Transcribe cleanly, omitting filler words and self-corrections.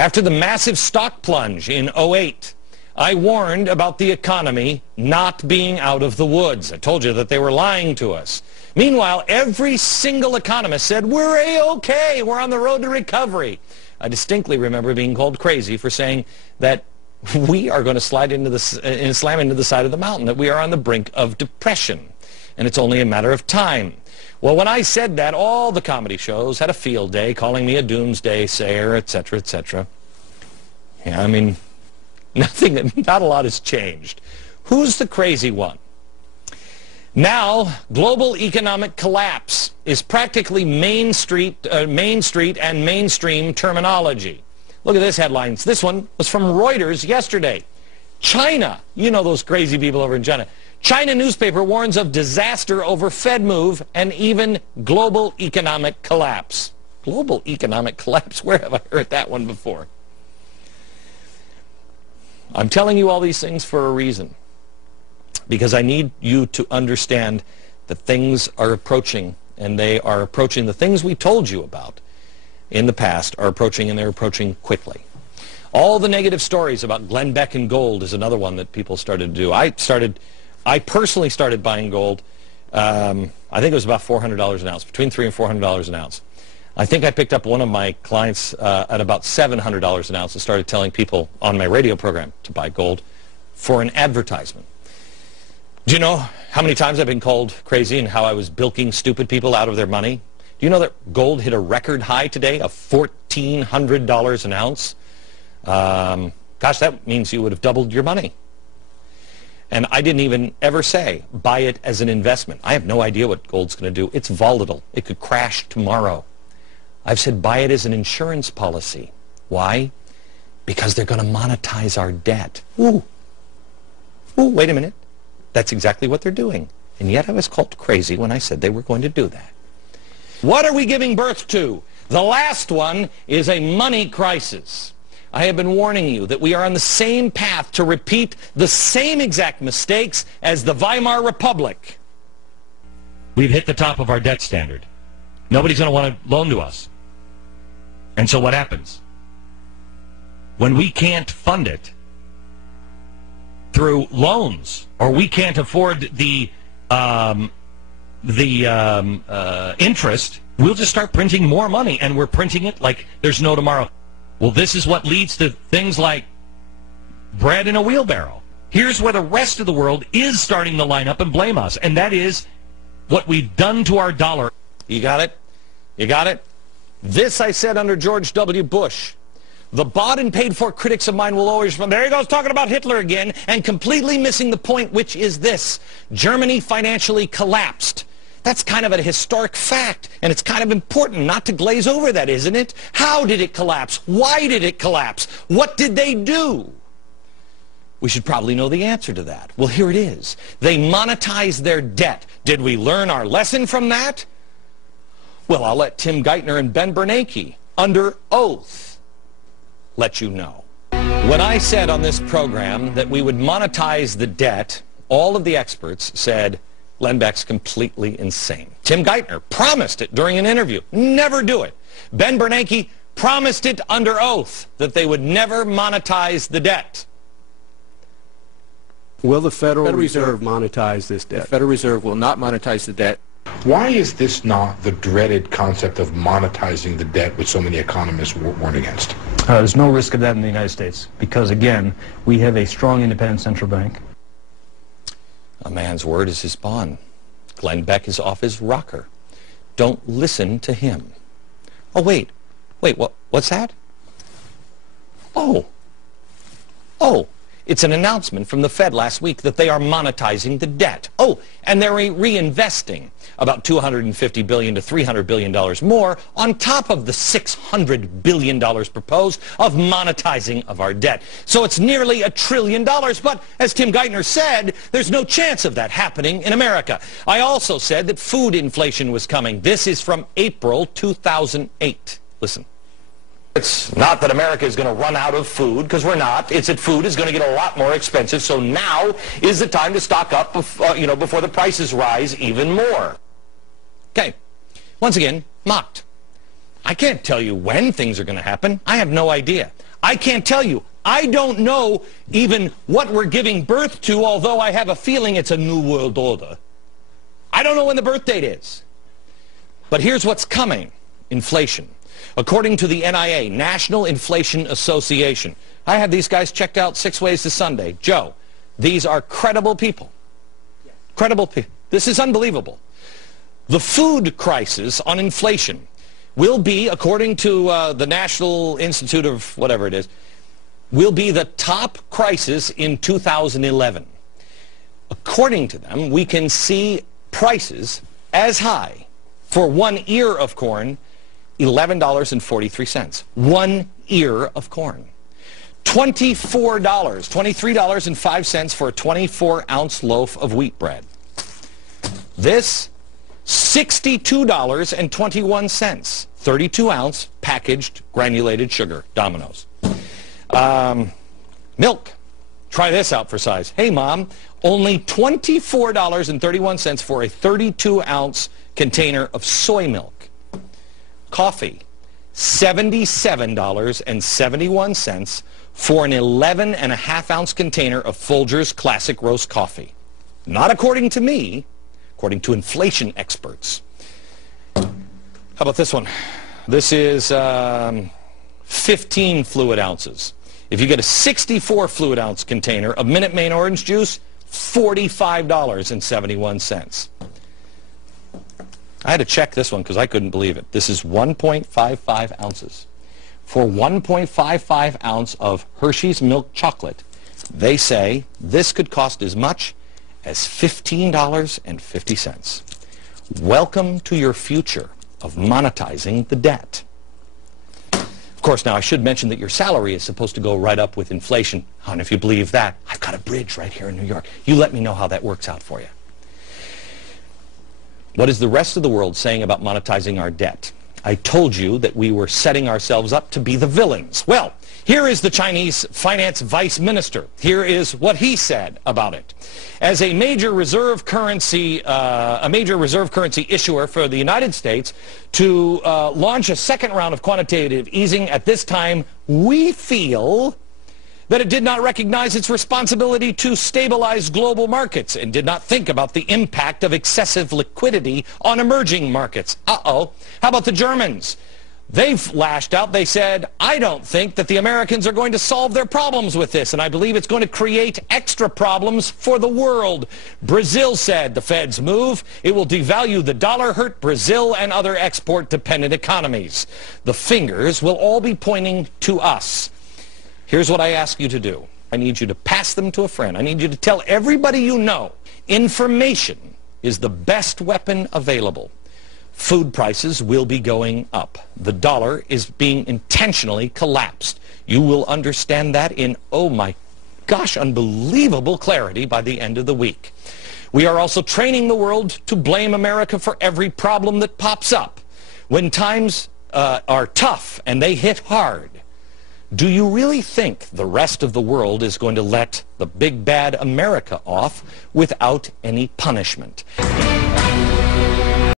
After the massive stock plunge in '08, I warned about the economy not being out of the woods. I told you that they were lying to us. Meanwhile, every single economist said, we're A-okay, we're on the road to recovery. I distinctly remember being called crazy for saying that we are going to slam into the side of the mountain, that we are on the brink of depression, and it's only a matter of time. Well, when I said that, all the comedy shows had a field day, calling me a doomsday sayer, etc., etc. Yeah, I mean, not a lot has changed. Who's the crazy one? Now, global economic collapse is practically Main Street and mainstream terminology. Look at this headline. This one was from Reuters yesterday. China, you know those crazy people over in China. China newspaper warns of disaster over Fed move and even global economic collapse. Global economic collapse? Where have I heard that one before? I'm telling you all these things for a reason, because I need you to understand that things are approaching, and they are approaching. The things we told you about in the past are approaching, and they're approaching quickly. All the negative stories about Glenn Beck and gold is another one that people started to do. I personally started buying gold. I think it was about $400 an ounce, between $300 and $400 an ounce. I think I picked up one of my clients at about $700 an ounce and started telling people on my radio program to buy gold for an advertisement. Do you know how many times I've been called crazy and how I was bilking stupid people out of their money? Do you know that gold hit a record high today of $1,400 an ounce? Gosh, that means you would have doubled your money. And I didn't even ever say, buy it as an investment. I have no idea what gold's going to do. It's volatile. It could crash tomorrow. I've said, buy it as an insurance policy. Why? Because they're going to monetize our debt. Ooh. Ooh, wait a minute. That's exactly what they're doing. And yet I was called crazy when I said they were going to do that. What are we giving birth to? The last one is a money crisis. I have been warning you that we are on the same path to repeat the same exact mistakes as the Weimar Republic. We've hit the top of our debt standard. Nobody's going to want to loan to us. And so what happens? When we can't fund it through loans, or we can't afford the interest, we'll just start printing more money, and we're printing it like there's no tomorrow. Well, this is what leads to things like bread in a wheelbarrow. Here's where the rest of the world is starting to line up and blame us, and that is what we've done to our dollar. You got it? You got it? This I said under George W. Bush. The bought and paid for critics of mine will always respond, there he goes talking about Hitler again, and completely missing the point, which is this. Germany financially collapsed. That's kind of a historic fact, and it's kind of important not to glaze over that, isn't it? How did it collapse? Why did it collapse? What did they do? We should probably know the answer to that. Well, here it is. They monetized their debt. Did we learn our lesson from that? Well, I'll let Tim Geithner and Ben Bernanke, under oath, let you know. When I said on this program that we would monetize the debt, all of the experts said, Glenn Beck's completely insane. Tim Geithner promised it during an interview. Never do it. Ben Bernanke promised it under oath that they would never monetize the debt. Will the Federal Reserve monetize this debt? The Federal Reserve will not monetize the debt. Why is this not the dreaded concept of monetizing the debt, which so many economists warn against? There's no risk of that in the United States because, again, we have a strong independent central bank. A man's word is his bond. Glenn Beck is off his rocker. Don't listen to him. Oh, wait, what's that? Oh, it's an announcement from the Fed last week that they are monetizing the debt. Oh, and they're reinvesting about $250 billion to $300 billion more on top of the $600 billion proposed of monetizing of our debt. So it's nearly $1 trillion, but as Tim Geithner said, there's no chance of that happening in America. I also said that food inflation was coming. This is from April 2008. Listen. It's not that America is going to run out of food, because we're not. It's that food is going to get a lot more expensive, so now is the time to stock up, before the prices rise even more. Okay. Once again, mocked. I can't tell you when things are going to happen. I have no idea. I can't tell you. I don't know even what we're giving birth to, although I have a feeling it's a new world order. I don't know when the birth date is. But here's what's coming. Inflation. According to the NIA, National Inflation Association. I had these guys checked out 6 ways to Sunday. Joe, these are credible people. Credible people. This is unbelievable. The food crisis on inflation will be, according to the National Institute of whatever it is, will be the top crisis in 2011. According to them, we can see prices as high for 1 ear of corn, $11.43. 1 ear of corn. $23.05 for a 24-ounce loaf of wheat bread. This, $62.21, 32-ounce packaged granulated sugar, Domino's. Milk. Try this out for size. Hey, Mom, only $24.31 for a 32-ounce container of soy milk. Coffee, $77.71 for an 11.5-ounce container of Folgers Classic Roast Coffee. Not according to me, according to inflation experts. How about this one? This is 15 fluid ounces. If you get a 64 fluid ounce container of Minute Maid orange juice, $45.71. I had to check this one because I couldn't believe it. This is 1.55 ounces. For 1.55 ounce of Hershey's milk chocolate, they say this could cost as much as $15.50. Welcome to your future of monetizing the debt. Of course, now I should mention that your salary is supposed to go right up with inflation. And if you believe that, I've got a bridge right here in New York. You let me know how that works out for you. What is the rest of the world saying about monetizing our debt? I told you that we were setting ourselves up to be the villains. Well, here is the Chinese finance vice minister. Here is what he said about it. As a major reserve currency issuer for the United States to launch a second round of quantitative easing at this time, we feel that it did not recognize its responsibility to stabilize global markets and did not think about the impact of excessive liquidity on emerging markets. Uh-oh. How about the Germans? They've lashed out. They said, I don't think that the Americans are going to solve their problems with this, and I believe it's going to create extra problems for the world. Brazil said the Fed's move, it will devalue the dollar, hurt Brazil and other export-dependent economies. The fingers will all be pointing to us. Here's what I ask you to do. I need you to pass them to a friend. I need you to tell everybody you know. Information is the best weapon available. Food prices will be going up. The dollar is being intentionally collapsed. You will understand that in, oh my gosh, unbelievable clarity by the end of the week. We are also training the world to blame America for every problem that pops up. When times are tough and they hit hard, do you really think the rest of the world is going to let the big bad America off without any punishment?